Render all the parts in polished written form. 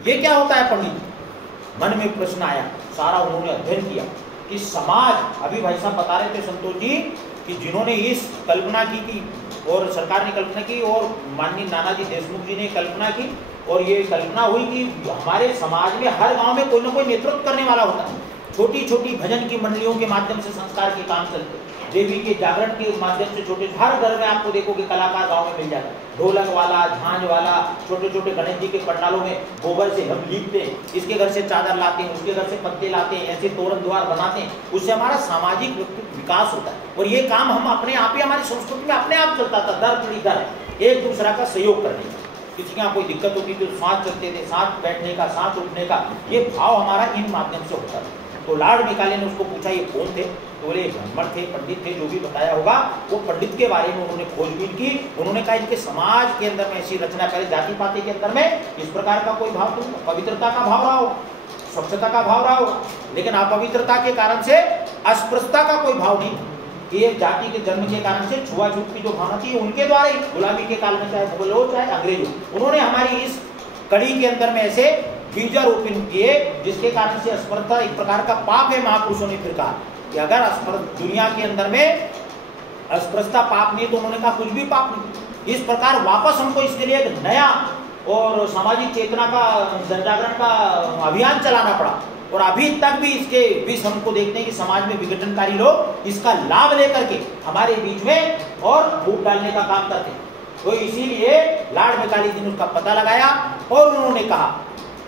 ये क्या होता है पंडित? मन में प्रश्न आया, सारा उन्होंने अध्ययन किया कि समाज, अभी भाई साहब बता रहे थे संतोष जी कि जिन्होंने इस कल्पना की और सरकार ने कल्पना की और माननीय नानाजी देशमुख जी ने कल्पना की, और ये कल्पना हुई कि हमारे समाज में हर गांव में कोई ना कोई नेतृत्व करने वाला होता है। छोटी छोटी भजन की मंडलियों के माध्यम से संस्कार के काम चलते, देवी के जागरण के माध्यम से छोटे, हर घर में आपको देखोगे कलाकार गांव में मिल जाता है, ढोलक वाला, झांझ वाला, छोटे छोटे गणेश जी के पंडालों में गोबर से हम लीपते हैं, इसके घर से चादर लाते हैं, उसके घर से पत्ते लाते हैं, ऐसे तोरण द्वार बनाते हैं, उससे हमारा सामाजिक विकास होता है। और ये काम हम अपने आप ही, हमारी संस्कृति में अपने आप चलता था, दर पीढ़ी दर एक दूसरा का सहयोग करने का। किसी के यहाँ कोई दिक्कत होती थी तो साथ चलते थे, साथ बैठने का, साथ उठने का, ये भाव हमारा इन माध्यम से होता था। तो लॉर्ड मेकाले ने उसको पूछा ये कौन थे, तो बोले ब्राह्मण थे, पंडित थे, जो भी बताया होगा वो पंडित के बारे में उन्होंने खोजबीन की। उन्होंने कहा इनके समाज के अंदर में ऐसी रचना, पहले जाति पाति के अंदर में इस प्रकार का कोई भाव, तो पवित्रता का भाव रहा हो, स्वच्छता का भाव रहा हो, लेकिन अपवित्रता के कारण से अस्पृश्यता का कोई भाव नहीं। ये जाति के जन्म के कारण से छुआछूत की जो भावना थी उनके द्वारा ही, गुलामी के काल में चाहे मुगल हो चाहे अंग्रेज हो, उन्होंने हमारी इस कड़ी के अंदर में ऐसे बीजारोपण किए जिसके कारण से अस्पृश्यता एक प्रकार का पाप है। महापुरुषों ने फिर कहा कि अगर दुनिया के अंदर में अस्पृश्यता पाप नहीं तो उन्होंने कहा कुछ भी पाप नहीं। इस प्रकार वापस हमको इसके लिए एक नया और सामाजिक चेतना का, जनजागरण का अभियान चलाना पड़ा, और अभी तक भी इसके बीच हमको देखते हैं कि समाज में विघटनकारी लोग इसका लाभ लेकर के हमारे बीच में और फूट डालने का काम करते हैं। तो इसीलिए लॉर्ड मेकाले जी ने उसका पता लगाया और उन्होंने कहा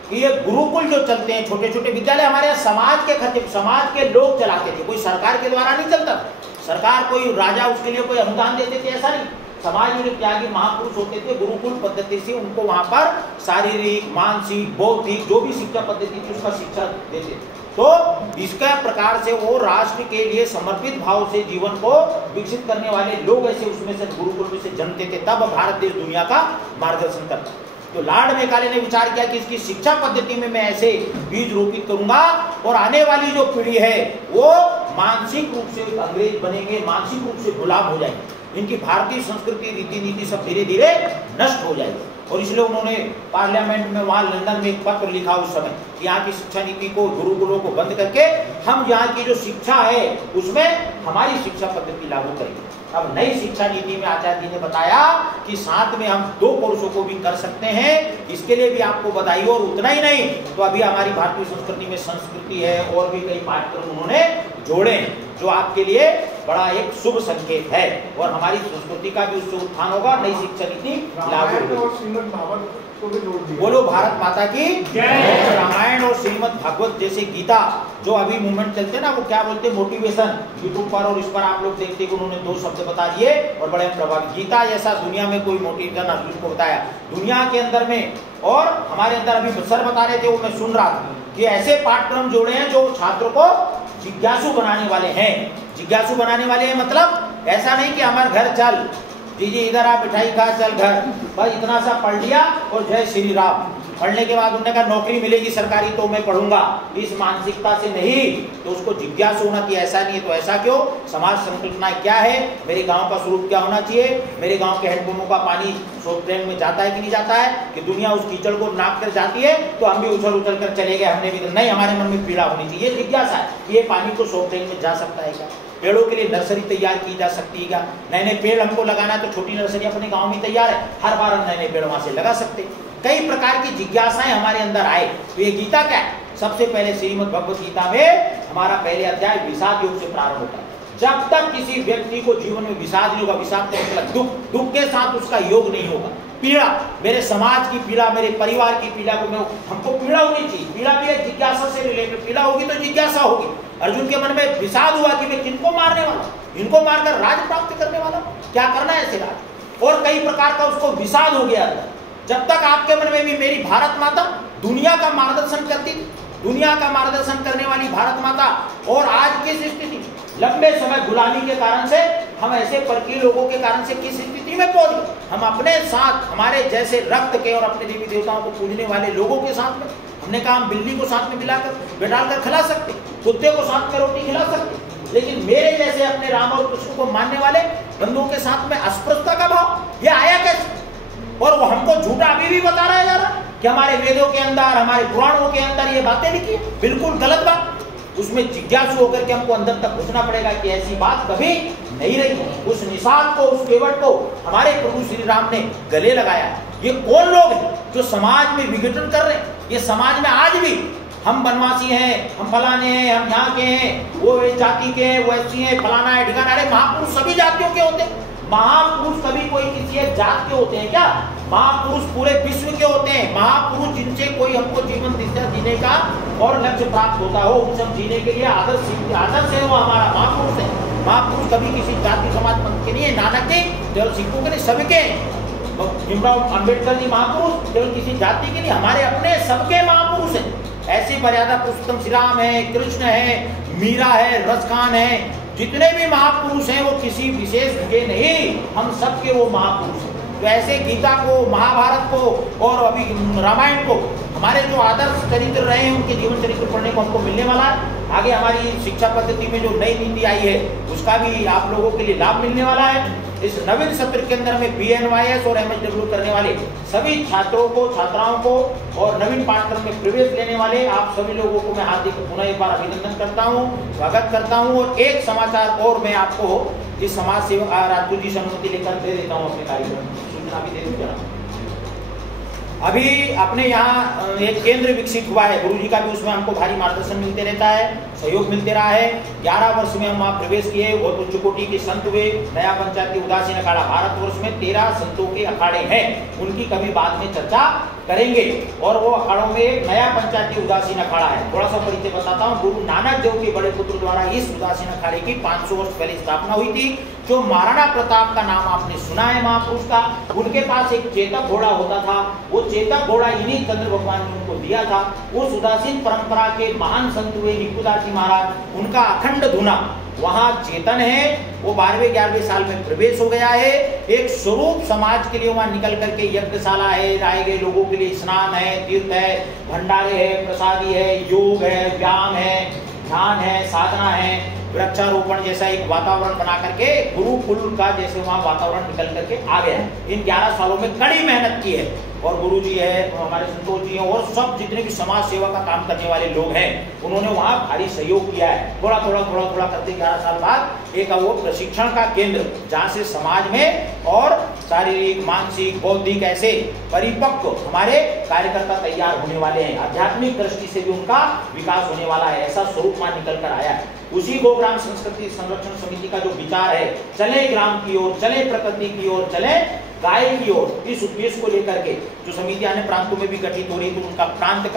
कि ये गुरुकुल जो चलते हैं, छोटे छोटे विद्यालय हमारे यहाँ समाज के खर्चे समाज के लोग चलाते थे, कोई सरकार के द्वारा नहीं चलता। सरकार कोई राजा उसके लिए कोई अनुदान देते थे ऐसा नहीं, समाज में त्यागी महापुरुष होते थे, गुरुकुल पद्धति से उनको वहां पर शारीरिक, मानसिक, बौद्धिक जो भी शिक्षा पद्धति थी उसका शिक्षा देते थे। तो इसका प्रकार से वो राष्ट्र के लिए समर्पित भाव से जीवन को विकसित करने वाले लोग ऐसे उसमें से गुरुकुल में से जन्मते थे, तब भारत देश दुनिया का मार्गदर्शन करता। तो लॉर्ड मेकाले ने विचार किया कि इसकी शिक्षा पद्धति में मैं ऐसे बीज रोपित करूंगा और आने वाली जो पीढ़ी है वो मानसिक रूप से अंग्रेज बनेंगे, मानसिक रूप से गुलाम हो जाएंगे, इनकी भारतीय संस्कृति, रीति नीति सब धीरे धीरे नष्ट हो जाएगी। और इसलिए उन्होंने पार्लियामेंट में वहां लंदन में एक पत्र लिखा उस समय कि यहाँ की शिक्षा नीति को, गुरुकुलों को बंद करके हम यहाँ की जो शिक्षा है उसमें हमारी शिक्षा पद्धति लागू करेंगे। अब नई शिक्षा नीति में आचार्य जी ने बताया कि साथ में हम 2 कोर्सों को भी कर सकते हैं, इसके लिए भी आपको बधाई। और उतना ही नहीं तो अभी हमारी भारतीय संस्कृति में संस्कृति है और भी कई पाठ्यक्रम उन्होंने जोड़े जो आपके लिए बड़ा एक शुभ संकेत है, और हमारी संस्कृति का भी उससे उत्थान होगा, नई शिक्षा नीति लागू होगी। बोलो भारत माता की जय। रामायण और श्रीमद् भागवत जैसे गीता जो अभी मूवमेंट चलते हैं ना, वो क्या बोलते हैं, मोटिवेशन, यूट्यूब पर और इस पर आप लोग देखते हैं उन्होंने 2 शब्द बता दिए और बड़े प्रभावित। गीता जैसा दुनिया में कोई मोटिवेशन अर्जुन को बताया दुनिया के अंदर में, और हमारे अंदर अभी सर बता रहे थे वो मैं सुन रहा था कि ऐसे पाठ्यक्रम जोड़े हैं जो छात्रों को जिज्ञासु बनाने वाले हैं। जिज्ञासु बनाने वाले हैं मतलब ऐसा नहीं कि हमारे घर चल जी इधर आप मिठाई खा चल घर, बस इतना सा पढ़ लिया और जय श्री राम। पढ़ने के बाद उन्होंने कहा नौकरी मिलेगी सरकारी तो मैं पढ़ूंगा, इस मानसिकता से नहीं, तो उसको जिज्ञासु होना कि ऐसा नहीं है तो ऐसा क्यों, समाज संकल्पना क्या है, मेरे गांव का स्वरूप क्या होना चाहिए, मेरे गांव के हैंडपंपों का पानी सोप ड्रेन में जाता है कि नहीं जाता है, कि दुनिया उस कीचड़ को नाप कर जाती है तो हम भी उछल उछल कर चले गए, हमने भी नहीं, हमारे मन में पीड़ा होनी चाहिए, जिज्ञासा है ये पानी को सोप ड्रेन में जा सकता है क्या, पेड़ों के लिए नर्सरी तैयार की जा सकती है क्या, नए नए पेड़ हमको लगाना है तो छोटी नर्सरी अपने गांव में तैयार है, हर बार हम नए नए पेड़ वहां से लगा सकते हैं। कई प्रकार की जिज्ञासाएं हमारे अंदर आए। तो ये गीता क्या है, सबसे पहले श्रीमद् भगवत गीता में हमारा पहले अध्याय विषाद योग से प्रारंभ होता है। जब तक किसी व्यक्ति को जीवन में विषाद नहीं होगा, विषाद का मतलब दुख, दुख के साथ उसका योग नहीं होगा, पीड़ा, मेरे समाज की पीड़ा, मेरे परिवार की पीड़ा को हमको पीड़ा होनी चाहिए, पीड़ा भी एक जिज्ञासा से रिलेटेड, पीड़ा होगी तो जिज्ञासा होगी। अर्जुन के मन में विषाद हुआ कि मैं किनको मारने वाला, इनको मारकर राज प्राप्त करने वाला, क्या करना है ऐसे राज, और कई प्रकार का उसको विषाद हो गया। जब तक आपके मन में भी मेरी भारत माता दुनिया का मार्गदर्शन करती, दुनिया का मार्गदर्शन करने वाली भारत माता, और आज किस स्थिति, लंबे समय गुलामी के कारण से हम ऐसे परकीय लोगों के कारण से किस स्थिति में पहुंच गए, हम अपने साथ हमारे जैसे रक्त के और अपने देवी देवताओं को पूजने वाले लोगों के साथ में, हमने कहा हम बिल्ली को साथ में मिलाकर बैठाल कर खिला सकते, कुत्ते को साथ में रोटी खिला सकते, लेकिन मेरे जैसे अपने राम और कृष्ण को मानने वाले बंधुओं के साथ में अस्पृश्यता का भाव ये आया कैसे, और वो हमको झूठा अभी भी बता रहा है जा रहा, कि हमारे वेदों के अंदर, हमारे पुराणों के अंदर ये बातें लिखी है? बिल्कुल गलत बात। उसमें जिज्ञासु होकर के हमको अंदर तक घुसना पड़ेगा कि ऐसी बात कभी नहीं रही। उस निषाद को, उस केवट को हमारे प्रभु श्री राम ने गले लगाया। ये कौन लोग हैं जो समाज में विघटन कर रहे हैं? ये समाज में आज भी हम बनवासी हैं, हम फलाने हैं, हम यहाँ के हैं, वो जाति के हैं, वो ऐसी हैं, फलाना है, ठिकाना। अरे महापुरुष सभी जातियों के होते हैं। महापुरुष कभी कोई किसी एक जात के होते हैं क्या? महापुरुष पूरे विश्व के होते हैं। महापुरुष जिनसे कोई हमको जीवन दिशा जीने का और लक्ष्य प्राप्त होता हो, उन सब जीने के लिए आदर्श है, वो हमारा महापुरुष है। महापुरुष कभी किसी जाति समाज पंथ के नहीं है। नानक के केवल सिखों के नहीं, सबके। भीमराव अम्बेडकर जी महापुरुष केवल किसी जाति के नहीं, हमारे अपने सबके महापुरुष हैं। ऐसी मर्यादा पुरुषोत्तम श्री राम है, कृष्ण है, मीरा है, रसखान है, जितने भी महापुरुष हैं वो किसी विशेष के नहीं, हम सबके वो महापुरुष हैं। तो ऐसे गीता को, महाभारत को और अभी रामायण को, हमारे जो आदर्श चरित्र रहे हैं उनके जीवन चरित्र पढ़ने को हमको मिलने वाला है। आगे हमारी शिक्षा पद्धति में जो नई नीति आई है उसका भी आप लोगों के लिए लाभ मिलने वाला है। इस नवीन सत्र के अंदर में BNYS और MSW करने वाले सभी छात्रों को, छात्राओं को और नवीन पाठ्यक्रम में प्रवेश लेने वाले आप सभी लोगों को मैं हार्दिक पुनः एक बार अभिनंदन करता हूं, स्वागत करता हूं। और एक समाचार और मैं आपको इस समाज सेवक राजपूत जी से अनुमति लेकर दे देता हूं अपने कार्यक्रम सूचना भी दे दूं। अभी अपने यहाँ एक केंद्र विकसित हुआ है, गुरु जी का भी उसमें हमको भारी मार्गदर्शन मिलते रहता है, सहयोग मिलते रहा है। 11 वर्ष में हम वहाँ प्रवेश किए, बहुत उच्च कोटि के संत हुए। नया पंचायती उदासीन अखाड़ा, भारतवर्ष में 13 संतों के अखाड़े हैं, उनकी कभी बाद में चर्चा करेंगे। और वो अखाड़ों में एक नया पंचायती उदासीन अखाड़ा है। थोड़ा सा परिचय बताता हूँ। गुरु नानक देव के बड़े पुत्र द्वारा इस उदासीन अखाड़े की 500 वर्ष पहले स्थापना हुई थी। जो महाराणा प्रताप का नाम आपने सुना है महापुरुष का, उनके पास एक चेतक घोड़ा होता था। वो चेतक घोड़ा इन्हीं चंद्र भगवान ने उनको दिया था। उस उदासीन परंपरा के महान संत हुए निकुदास जी महाराज, उनका अखंड धुना वहाँ चेतन है। वो 12वें-11वें साल में प्रवेश हो गया है। एक स्वरूप समाज के लिए वहाँ निकल करके यज्ञशाला है, आए गए लोगों के लिए स्नान है, तीर्थ है, भंडारे है, प्रसादी है, योग है, व्यायाम है, ध्यान है, साधना है, वृक्षारोपण जैसा एक वातावरण बना करके गुरुकुल का जैसे वहाँ वातावरण निकल करके आ गया है। इन 11 सालों में कड़ी मेहनत की है। और गुरु जी है, हमारे संतोष जी हैं और सब जितने भी समाज सेवा का काम करने वाले लोग हैं, उन्होंने वहाँ भारी सहयोग किया है। थोड़ा थोड़ा करते 11 साल बाद एक वो प्रशिक्षण का केंद्र, जहाँ से समाज में और शारीरिक, मानसिक, बौद्धिक ऐसे परिपक्व हमारे कार्यकर्ता तैयार होने वाले हैं। आध्यात्मिक दृष्टि से भी उनका विकास होने वाला है। ऐसा स्वरूप वहाँ निकल कर आया है। उसी गोग्राम संस्कृति संरक्षण समिति का जो विचार है, चले ग्राम की ओर, चले प्रकृति की ओर, चले गाय की ओर, इस उद्देश्य को लेकर के जो समिति अन्य प्रांतों में भी गठित हो रही, तो उनका प्रांत